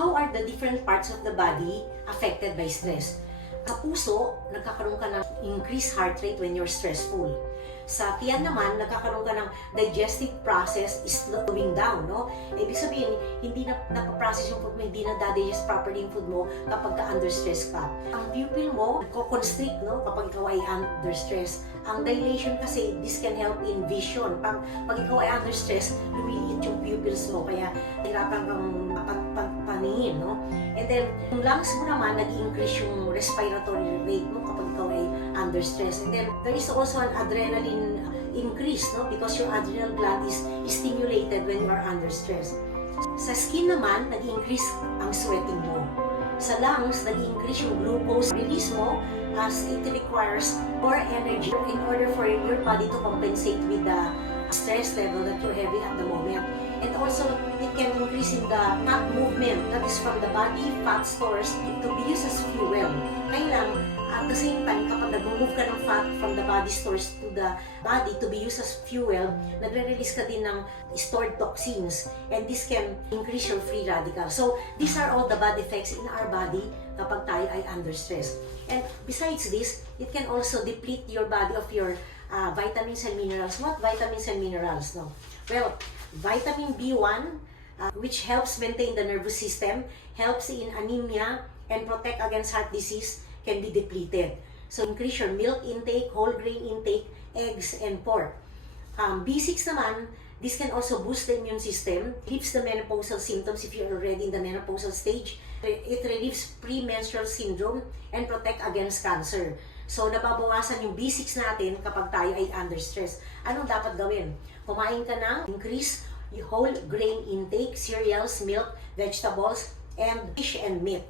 How are the different parts of the body affected by stress? Sa puso, nagkakaroon ka ng increased heart rate when you're stressful. Sa tiyan naman, nagkakaroon ka ng digestive process is slowing down, no? Ibig sabihin, hindi na napaprocess yung food mo, hindi na digest properly yung food mo kapag ka under stress ka. Ang pupil mo, nagko-constrict, no? Kapag ikaw ay under stress. Ang dilation kasi, this can help in vision. Pag ikaw ay under stress, lumiliit yung pupils mo, kaya hirapan kang paningin, no? And then, yung lungs mo naman, nag-increase yung respiratory rate mo kapag ikaw ay under stress. And then, there is also an adrenaline increase, no? Because your adrenal gland is stimulated when you are under stress. Sa skin naman, nag-increase ang sweating mo. Sa lungs, nag-increase yung glucose release mo as it requires more energy in order for your body to compensate with the stress level that you're having at the moment. And also, it can increase in the fat movement, that is from the body fat stores to be used as fuel. Kailang, at the same time, kapag nag-move ka ng fat from the body stores to the body to be used as fuel, nagre-release ka din ng stored toxins, and this can increase your free radicals. So, these are all the bad effects in our body kapag tayo ay under stress. And besides this, it can also deplete your body of your vitamins and minerals. What vitamins and minerals? No? Well, vitamin B1, which helps maintain the nervous system, helps in anemia, and protect against heart disease, can be depleted. So, increase your milk intake, whole grain intake, eggs, and pork. B6 naman, this can also boost the immune system, relieves the menopausal symptoms if you're already in the menopausal stage. It relieves premenstrual syndrome and protect against cancer. So, nababawasan yung B6 natin kapag tayo ay under stress. Anong dapat gawin? Kumain ka ng increase yung whole grain intake, cereals, milk, vegetables, and fish and meat.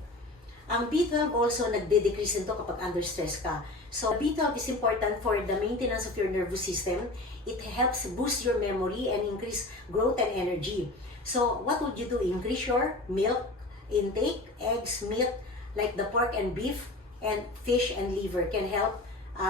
Ang B12 also nagde-decrease nito kapag under stress ka. So, B12 is important for the maintenance of your nervous system. It helps boost your memory and increase growth and energy. So, what would you do? Increase your milk intake, eggs, meat, like the pork and beef, and fish and liver can help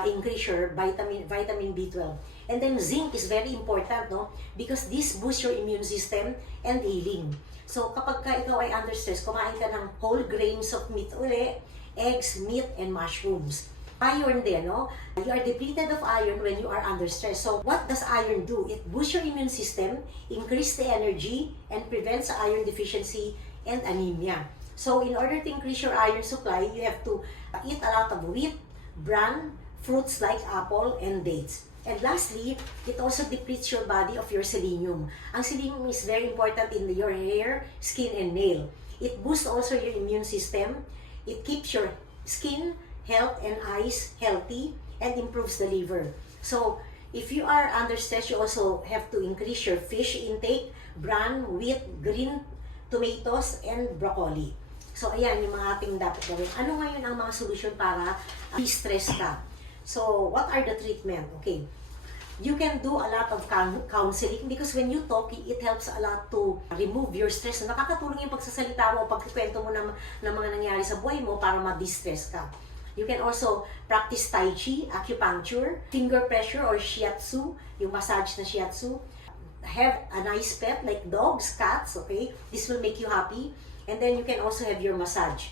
increase your vitamin B12. And then zinc is very important, no? Because this boosts your immune system and healing. So kapag ka ikaw ay under stress, kumain ka ng whole grains of meat uli, eggs, meat, and mushrooms. Iron din, no? You are depleted of iron when you are under stress. So what does iron do? It boosts your immune system, increase the energy, and prevents iron deficiency and anemia. So in order to increase your iron supply, you have to eat a lot of wheat, bran, fruits like apple, and dates. And lastly, it also depletes your body of your selenium. Ang selenium is very important in your hair, skin, and nail. It boosts also your immune system. It keeps your skin, health, and eyes healthy, and improves the liver. So, if you are under stress, you also have to increase your fish intake, bran, wheat, green tomatoes, and broccoli. So, ayan yung mga ating dapat gawin. Ano ngayon ang mga solusyon para de-stress ka? So, what are the treatment? Okay. You can do a lot of counseling because when you talk, it helps a lot to remove your stress. Nakakatulong yung pagsasalita mo, pagkikwento mo ng mga nangyari sa buhay mo para ma-distress ka. You can also practice Tai Chi, acupuncture, finger pressure or shiatsu, yung massage na shiatsu. Have a nice pet like dogs, cats, okay? This will make you happy. And then you can also have your massage.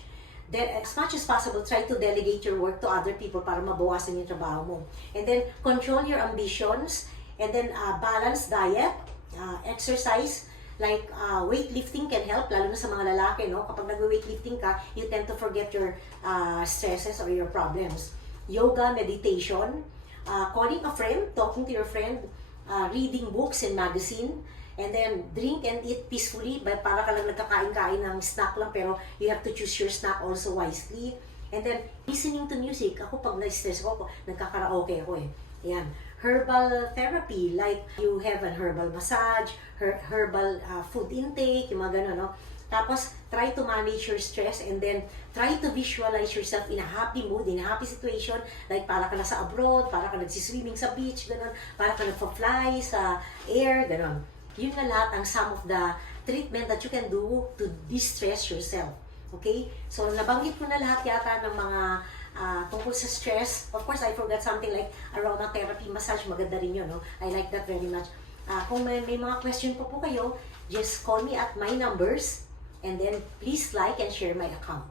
Then, as much as possible, try to delegate your work to other people para mabawasan yung trabaho mo. And then, control your ambitions. And then, balanced diet, exercise, like weightlifting can help, lalo na sa mga lalaki, no? Kapag nag-weightlifting ka, you tend to forget your stresses or your problems. Yoga, meditation, calling a friend, talking to your friend, reading books and magazine, and then drink and eat peacefully, para ka lang nagkakain-kain ng snack lang, pero you have to choose your snack also wisely. And then, listening to music. Ako pag na-stress ko, nagkakaraoke ako eh. Ayan. Herbal therapy, like you have an herbal massage, herbal food intake, yung mga gano'n, no? Tapos, try to manage your stress and then try to visualize yourself in a happy mood, in a happy situation, like para ka nasa abroad, para ka nagsiswimming sa beach, gano'n, para ka nagpa-fly sa air, gano'n. Yun na lahat ang some of the treatment that you can do to distress yourself. Okay? So, nabanggit ko na lahat yata ng mga tungkol sa stress. Of course, I forgot something like aromatherapy, massage, maganda rin yun, no? I like that very much. Kung may mga question po kayo, just call me at my numbers. And then, please like and share my account.